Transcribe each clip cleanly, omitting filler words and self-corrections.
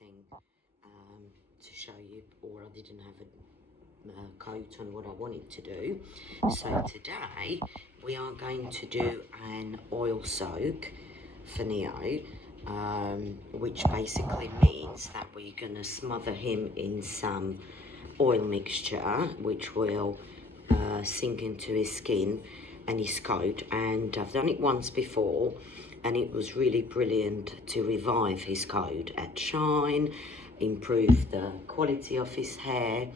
everything to show you, or I didn't have a coat on what I wanted to do. So today we are going to do an oil soak for Neo, which basically means that we're going to smother him in some oil mixture which will sink into his skin and his coat. And I've done it once before and it was really brilliant to revive his coat, add shine, improve the quality of his hair,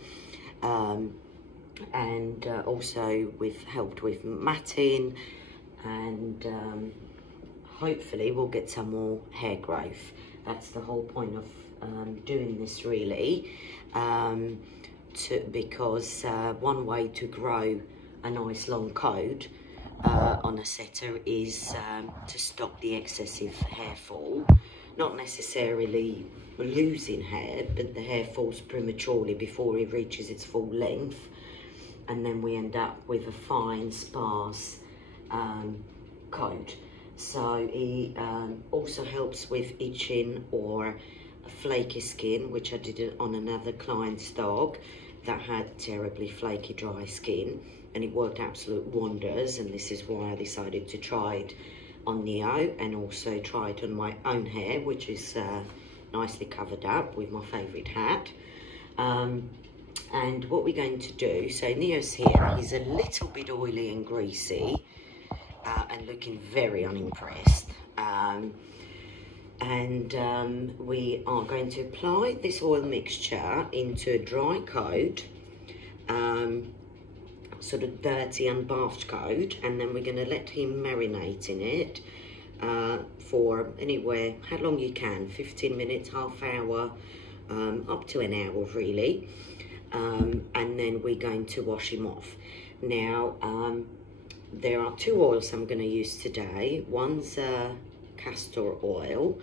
and also helped with matting, and hopefully we'll get some more hair growth. That's the whole point of doing this, really, because one way to grow a nice long coat on a setter is to stop the excessive hair fall. Not necessarily losing hair, but the hair falls prematurely before it reaches its full length, and then we end up with a fine, sparse coat. So it also helps with itching or flaky skin, which I did it on another client's dog that had terribly flaky, dry skin, and it worked absolute wonders. And this is why I decided to try it on Neo, and also try it on my own hair, which is nicely covered up with my favourite hat. And what we're going to do, so Neo's here, he's a little bit oily and greasy, and looking very unimpressed. We are going to apply this oil mixture into a dry coat, sort of dirty unbathed coat, and then we're going to let him marinate in it for anywhere, how long you can, 15 minutes, half hour, up to an hour really, and then we're going to wash him off. Now there are two oils I'm going to use today. One's Castor oil,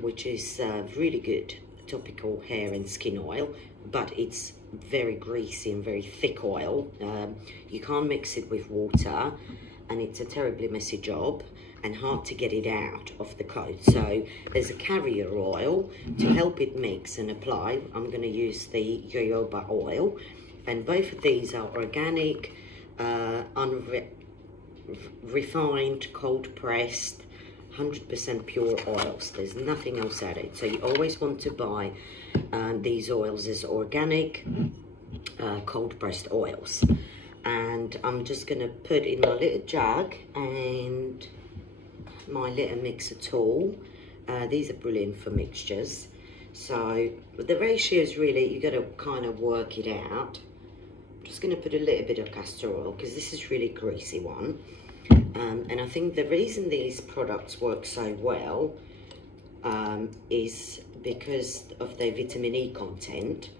which is really good topical hair and skin oil, but it's very greasy and very thick oil. You can't mix it with water, and it's a terribly messy job and hard to get it out of the coat. So there's a carrier oil to help it mix and apply. I'm going to use the Jojoba oil, and both of these are organic, refined, cold pressed, 100% pure oils. There's nothing else added. So you always want to buy these oils as organic, cold pressed oils. And I'm just going to put in my little jug and my little mixer tool. These are brilliant for mixtures. So the ratio is really, you got to kind of work it out. I'm just going to put a little bit of castor oil because this is really greasy one. And I think the reason these products work so well is because of their vitamin E content.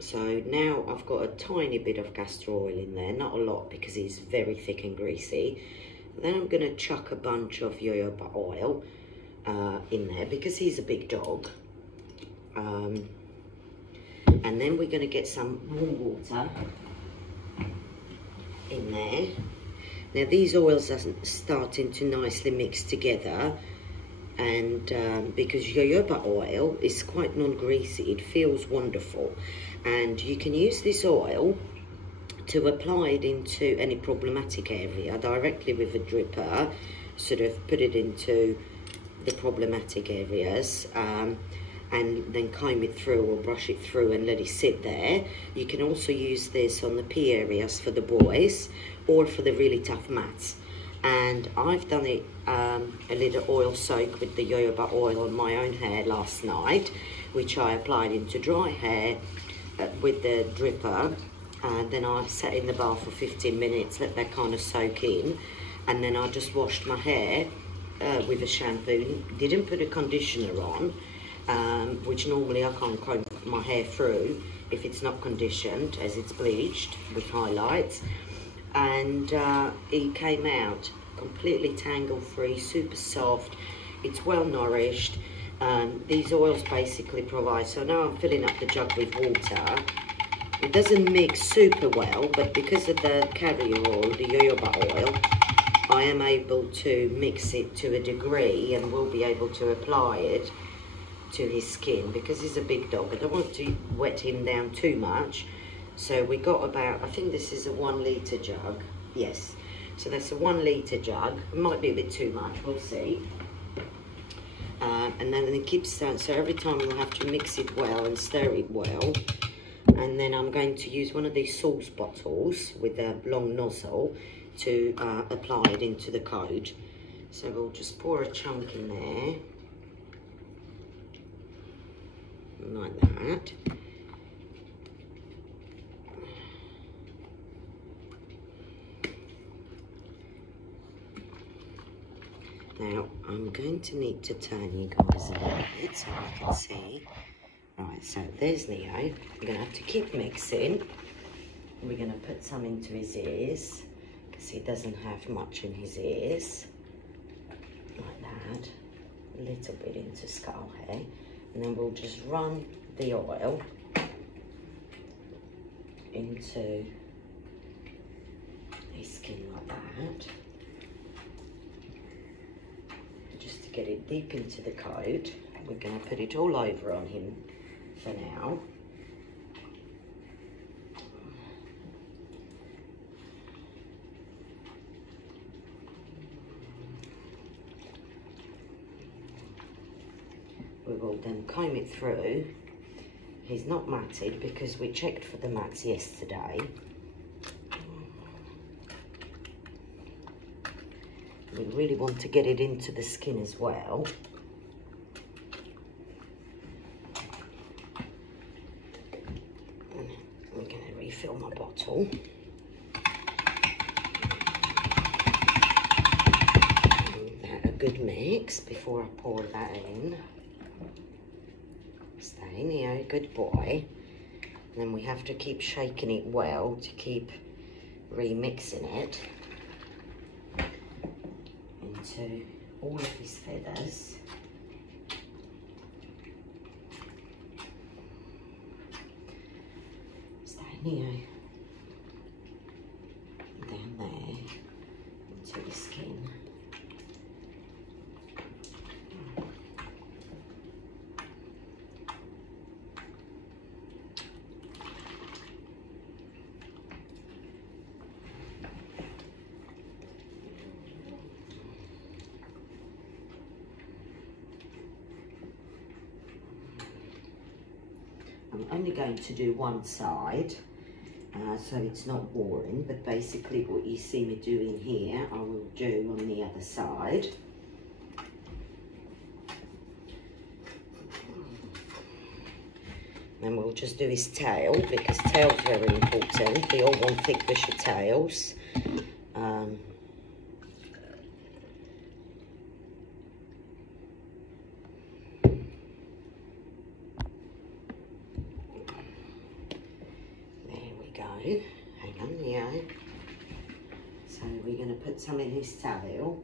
So now I've got a tiny bit of castor oil in there, not a lot because it's very thick and greasy. Then I'm going to chuck a bunch of jojoba oil in there because he's a big dog. And then we're going to get some warm water in there. Now these oils are starting to nicely mix together, and because jojoba oil is quite non-greasy, it feels wonderful. And you can use this oil to apply it into any problematic area directly with a dripper, sort of put it into the problematic areas, and then comb it through or brush it through and let it sit there. You can also use this on the pee areas for the boys or for the really tough mats. And I've done it a little oil soak with the jojoba oil on my own hair last night, which I applied into dry hair with the dripper, and then I sat in the bath for 15 minutes, let that kind of soak in, and then I just washed my hair with a shampoo, didn't put a conditioner on, which normally I can't comb my hair through if it's not conditioned, as it's bleached with highlights. And it came out completely tangle free, super soft, it's well nourished. These oils basically provide, so now I'm filling up the jug with water. It doesn't mix super well, but because of the carrier oil, the jojoba oil, I am able to mix it to a degree and will be able to apply it to his skin because he's a big dog. I don't want to wet him down too much. So we got about, I think this is a 1 litre jug. Yes, so that's a 1 litre jug. It might be a bit too much, we'll see. And then it keeps down, so every time you'll have to mix it well and stir it well. And then I'm going to use one of these sauce bottles with a long nozzle to apply it into the coat. So we'll just pour a chunk in there, like that. Now, I'm going to need to turn you guys a little bit so I can see. Right, so there's Leo. I'm going to have to keep mixing. We're going to put some into his ears, because he doesn't have much in his ears. Like that. A little bit into skull hair. And then we'll just run the oil into his skin like that. Just to get it deep into the coat. We're going to put it all over on him for now. We will then comb it through. He's not matted because we checked for the mats yesterday. We really want to get it into the skin as well. I'm going to refill my bottle. A good mix before I pour that in. Stay Neo, good boy. And then we have to keep shaking it well to keep remixing it into all of his feathers. Stay Neo. Down there into the skin. I'm only going to do one side, so it's not boring, but basically what you see me doing here, I will do on the other side. Then we'll just do his tail, because tail's very important. They all want thick, bushy tails. Hang on, Leo. So we're going to put some in his tail.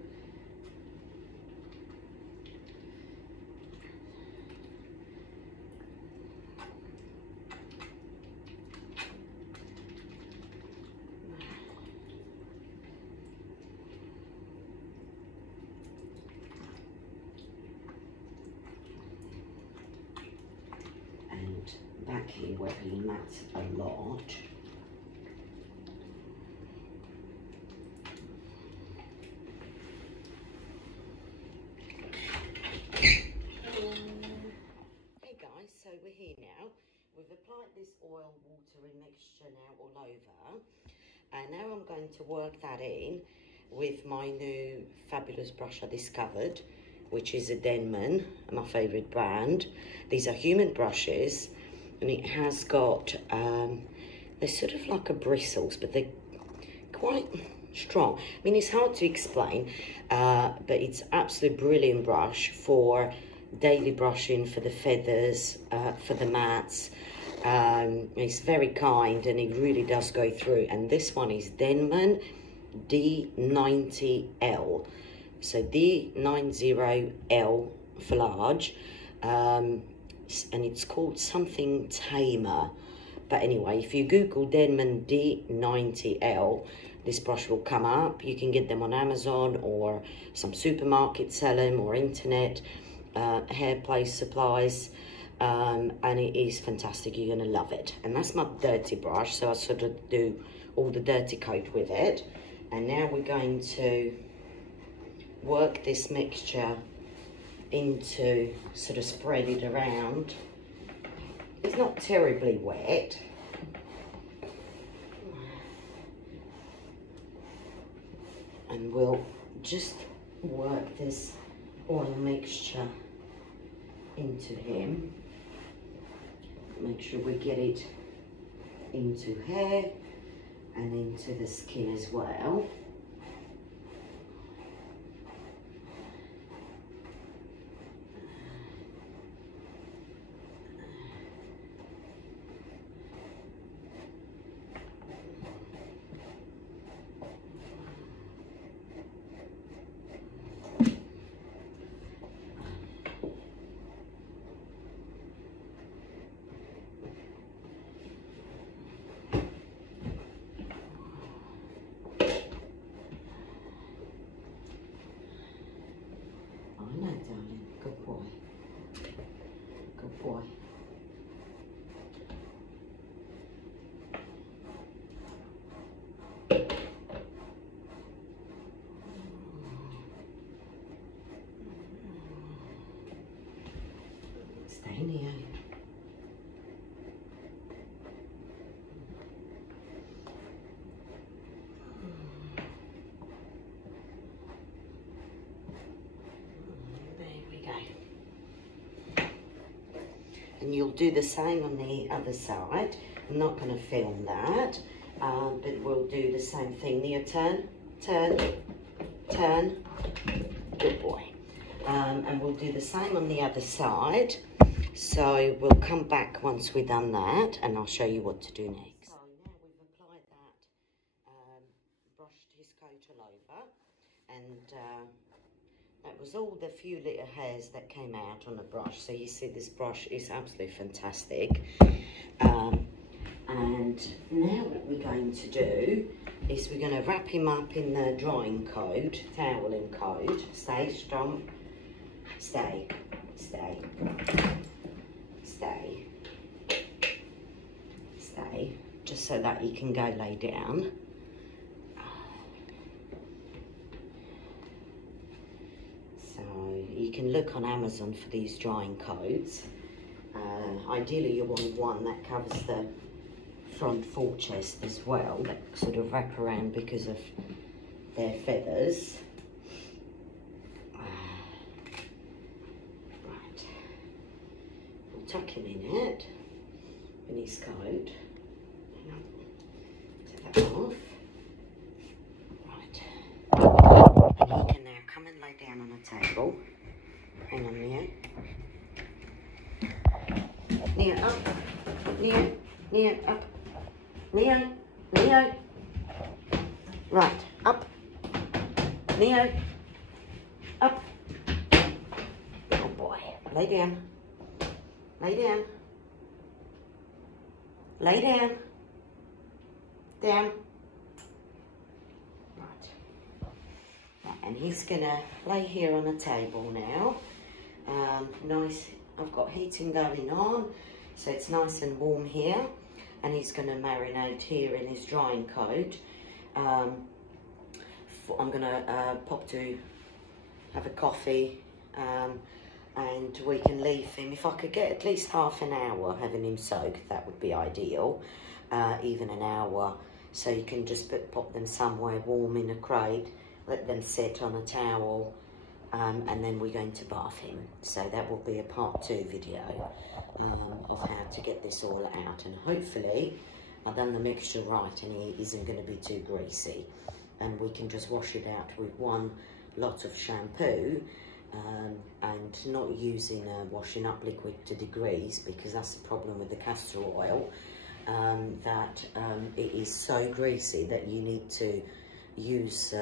And back here where he mats a lot. So we're here now. We've applied this oil watery mixture now all over, and now I'm going to work that in with my new fabulous brush I discovered, which is a Denman, my favourite brand. These are human brushes, and it has got they're sort of like a bristles, but they're quite strong. I mean, it's hard to explain, but it's absolutely brilliant brush for daily brushing, for the feathers, for the mats. It's very kind, and it really does go through. And this one is Denman D90L. So D90L for large. And it's called something tamer. But anyway, if you Google Denman D90L, this brush will come up. You can get them on Amazon, or some supermarkets sell them, or internet. hair place supplies, and it is fantastic. You're gonna love it. And that's my dirty brush, so I sort of do all the dirty coat with it. And now we're going to work this mixture into, sort of spread it around. It's not terribly wet. And we'll just work this oil mixture into him. Make sure we get it into hair and into the skin as well. Darling, good boy. Good boy. Stay near. And you'll do the same on the other side. I'm not going to film that, but we'll do the same thing. Nia, turn, turn, turn. Good boy. And we'll do the same on the other side. So we'll come back once we've done that, and I'll show you what to do next. So now we've applied that, brushed his coat all over, and that was all the few little hairs that came out on the brush. So you see this brush is absolutely fantastic. And now what we're going to do is we're going to wrap him up in the drying coat, toweling coat. Stay strong. Stay. Stay. Stay. Stay. Just so that he can go lay down. You can look on Amazon for these drying coats. Ideally you want one that covers the front full chest as well, that sort of wrap around because of their feathers. Right, we'll tuck him in it, in his coat. Take that off. Right, and he can now come and lay down on a table. Hang on, Nia. Nia, up. Nia, Nia, up. Nia, Nia. Right, up. Nia, up. Good boy. Lay down. Lay down. Lay down. Down. Right. And he's gonna lay here on a table now. Nice, I've got heating going on, so it's nice and warm here, and he's going to marinate here in his drying coat. I'm going to pop to have a coffee, and we can leave him. If I could get at least half an hour having him soaked, that would be ideal, even an hour, so you can just pop them somewhere warm in a crate, let them sit on a towel, and then we're going to bath him. So that will be a part 2 video of how to get this all out. And hopefully I've done the mixture right and he isn't going to be too greasy. And we can just wash it out with one lot of shampoo, and not using a washing up liquid to degrease, because that's the problem with the castor oil, that it is so greasy that you need to use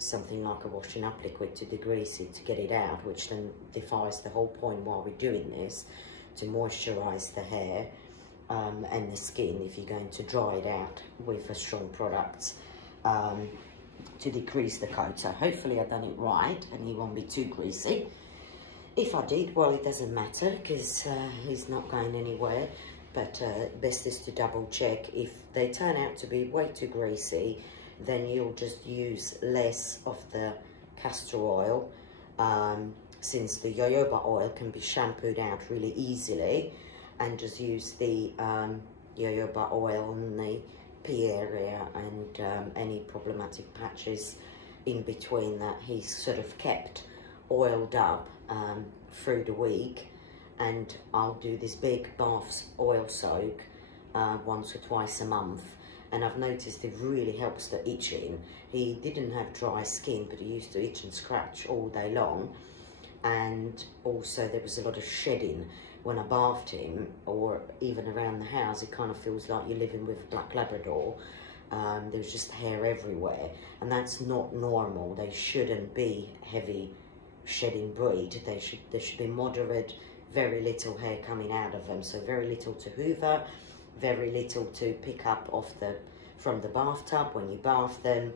something like a washing up liquid to degrease it to get it out, which then defies the whole point while we're doing this, to moisturize the hair and the skin if you're going to dry it out with a strong product to decrease the coat. So hopefully I've done it right and he won't be too greasy. If I did, well, it doesn't matter because he's not going anywhere. But best is to double check. If they turn out to be way too greasy, then you'll just use less of the castor oil, since the jojoba oil can be shampooed out really easily, and just use the jojoba oil on the pea area and any problematic patches in between that he's sort of kept oiled up through the week. And I'll do this big bath oil soak once or twice a month, and I've noticed it really helps the itching. He didn't have dry skin, but he used to itch and scratch all day long, and also there was a lot of shedding when I bathed him, or even around the house. It kind of feels like you're living with a black Labrador. There's just hair everywhere, and that's not normal. They shouldn't be heavy shedding breed. There should be moderate, very little hair coming out of them, so very little to hoover, very little to pick up from the bathtub when you bath them,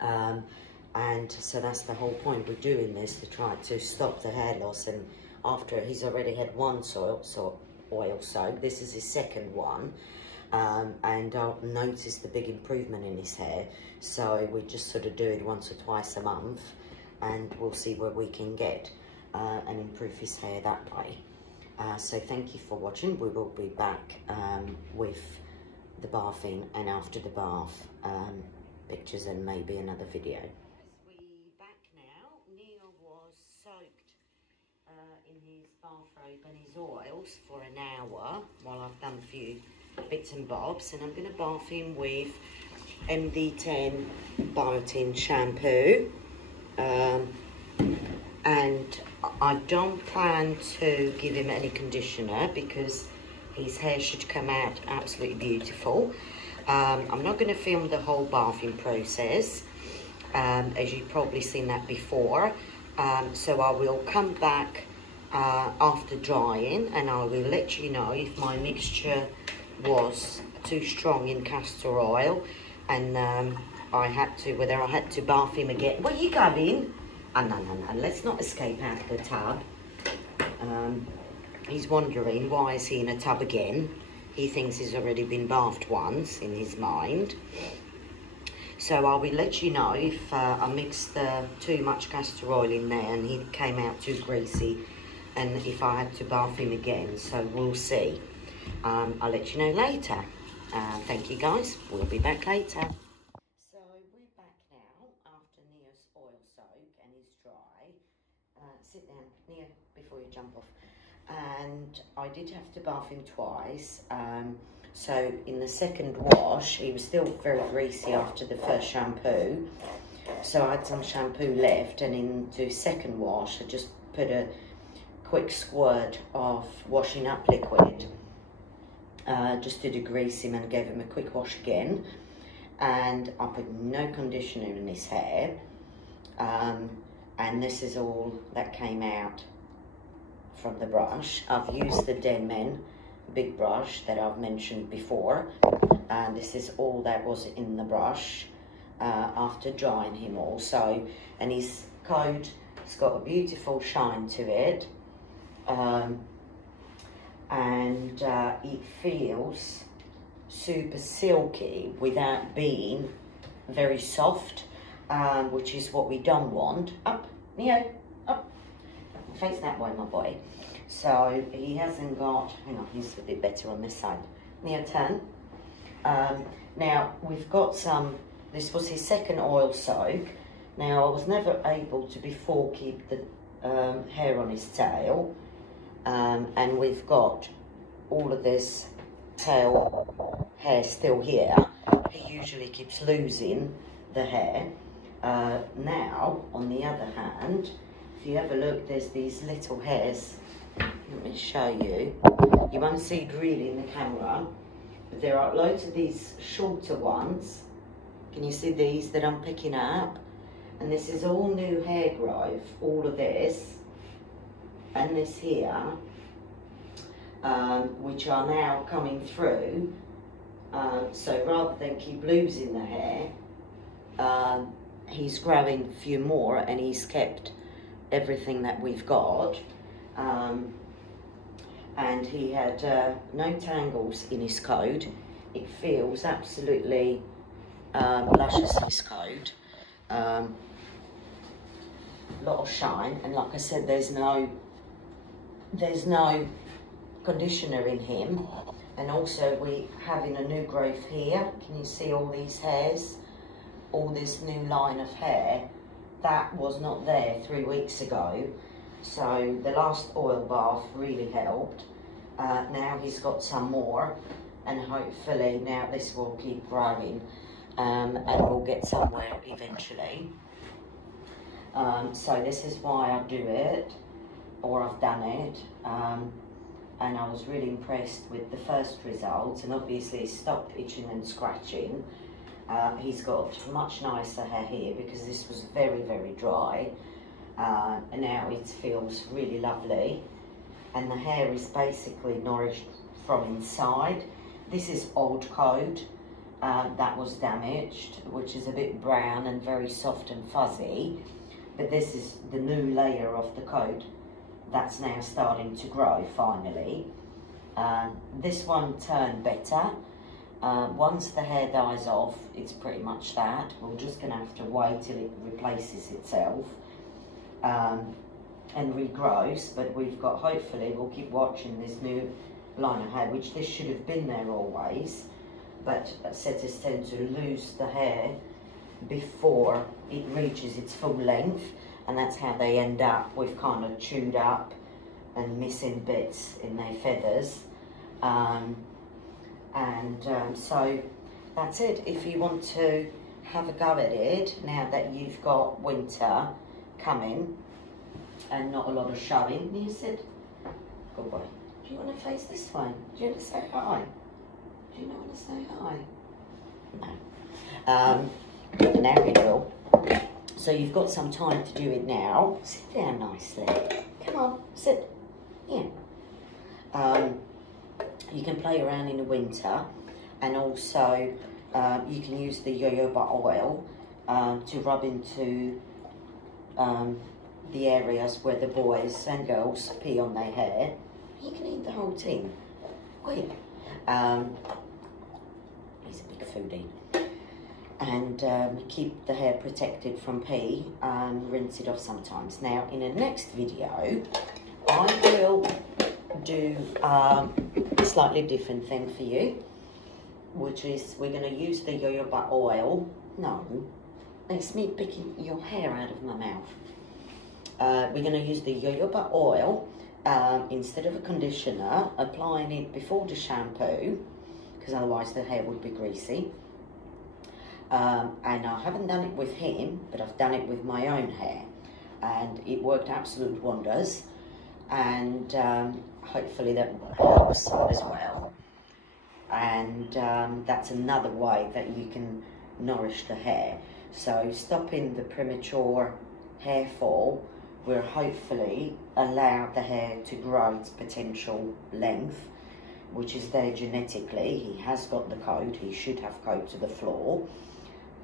and so that's the whole point. We're doing this to try to stop the hair loss. And after he's already had one oil soak, this is his second one, and I'll notice the big improvement in his hair. So we just sort of do it once or twice a month, and we'll see where we can get and improve his hair that way. So thank you for watching. We will be back with the bathing and after the bath pictures and maybe another video. We're back now. Neil was soaked in his bathrobe and his oils for an hour while I've done a few bits and bobs, and I'm going to bath him with MD10 biotin shampoo. And I don't plan to give him any conditioner because his hair should come out absolutely beautiful. I'm not going to film the whole bathing process, as you've probably seen that before. So I will come back after drying, and I will let you know if my mixture was too strong in castor oil, and whether I had to bath him again. Where are you going? Oh, no, let's not escape out of the tub. He's wondering, why is he in a tub again? He thinks he's already been bathed once in his mind. So I will let you know if I mixed too much castor oil in there and he came out too greasy, and if I had to bath him again. So we'll see. I'll let you know later. Thank you guys. We'll be back later. So we're back now after Neo's oil soak and he's dry. Sit down, Neo, before you jump off. And I did have to bath him twice. So in the second wash, he was still very greasy after the first shampoo. So I had some shampoo left, and into second wash, I just put a quick squirt of washing up liquid just to degrease him, and gave him a quick wash again. And I put no conditioner in his hair. And this is all that came out from the brush. I've used the Denman big brush that I've mentioned before, and this is all that was in the brush after drying him also. And his coat has got a beautiful shine to it, and it feels super silky without being very soft, which is what we don't want. Up, Neo, up. Face that way, my boy. So he hasn't got, hang on, he's a bit better on this side. Neo, turn. Now we've got some, this was his second oil soak. Now I was never able to before keep the hair on his tail, and we've got all of this tail hair still here. He usually keeps losing the hair. Now, on the other hand, if you have a look, there's these little hairs. Let me show you. You won't see it really in the camera, but there are loads of these shorter ones. Can you see these that I'm picking up? And this is all new hair growth, all of this, and this here, which are now coming through. So rather than keep losing the hair, he's growing a few more, and he's kept everything that we've got. And he had no tangles in his coat. It feels absolutely luscious, his coat. Lot of shine, and like I said, there's no conditioner in him. And also we having a new growth here. Can you see all these hairs, all this new line of hair that was not there 3 weeks ago? So the last oil bath really helped. Now he's got some more, and hopefully now this will keep growing, and we'll get somewhere eventually. So this is why I do it, or I've done it, and I was really impressed with the first results, and obviously he stopped itching and scratching. He's got much nicer hair here because this was very, very dry, and now it feels really lovely, and the hair is basically nourished from inside. This is old coat that was damaged, which is a bit brown and very soft and fuzzy. But this is the new layer of the coat that's now starting to grow finally. This one turned better. Once the hair dies off, it's pretty much that. We're just gonna have to wait till it replaces itself and regrows, but we've got, hopefully, we'll keep watching this new line of hair, which this should have been there always, but setters tend to lose the hair before it reaches its full length, and that's how they end up with kind of chewed up and missing bits in their feathers. So that's it. If you want to have a go at it now that you've got winter coming and not a lot of showing, you said, good boy, do you want to face this way? Do you want to say hi? Do you not want to say hi? No. Now we will. So you've got some time to do it now. Sit down nicely. Come on, sit. Yeah. You can play around in the winter, and also you can use the jojoba oil to rub into the areas where the boys and girls pee on their hair. You can eat the whole thing. Quick. He's a big foodie. And keep the hair protected from pee, and rinse it off sometimes. Now, in the next video, I will do a slightly different thing for you, which is we're going to use the jojoba oil. No, it's me picking your hair out of my mouth. We're going to use the jojoba oil instead of a conditioner, applying it before the shampoo, because otherwise the hair would be greasy. And I haven't done it with him, but I've done it with my own hair, and it worked absolute wonders, and hopefully that helps as well. And that's another way that you can nourish the hair. So stopping the premature hair fall will hopefully allow the hair to grow its potential length, which is there genetically. He has got the coat, he should have coat to the floor.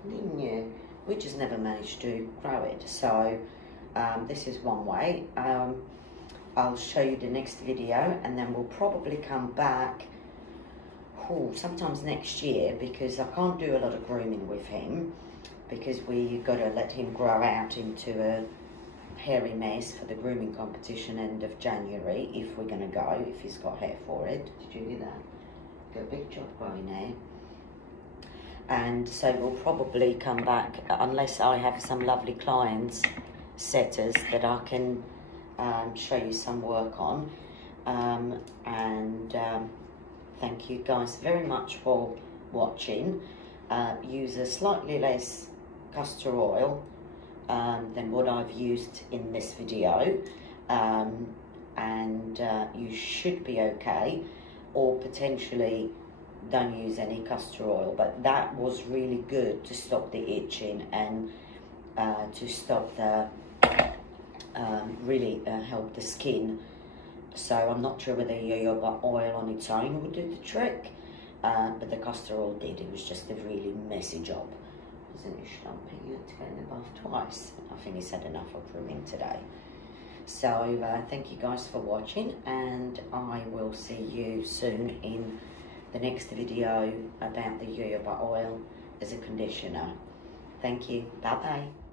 Didn't you? We just never managed to grow it. So this is one way. I'll show you the next video, and then we'll probably come back sometimes next year, because I can't do a lot of grooming with him, because we've got to let him grow out into a hairy mess for the grooming competition end of January, if we're going to go, if he's got hair for it. Did you hear that? Got a big job growing hair. And so we'll probably come back, unless I have some lovely clients, setters, that I can show you some work on. Thank you guys very much for watching. Use a slightly less castor oil than what I've used in this video, and you should be okay, or potentially don't use any castor oil, but that was really good to stop the itching and to stop the really help the skin. So I'm not sure whether jojoba oil on its own would do the trick, but the castor oil did. It was just a really messy job, wasn't it, Stumpy? You had to go in the bath twice. I think he's had enough of grooming today. So thank you guys for watching, and I will see you soon in the next video about the jojoba oil as a conditioner. Thank you. Bye bye.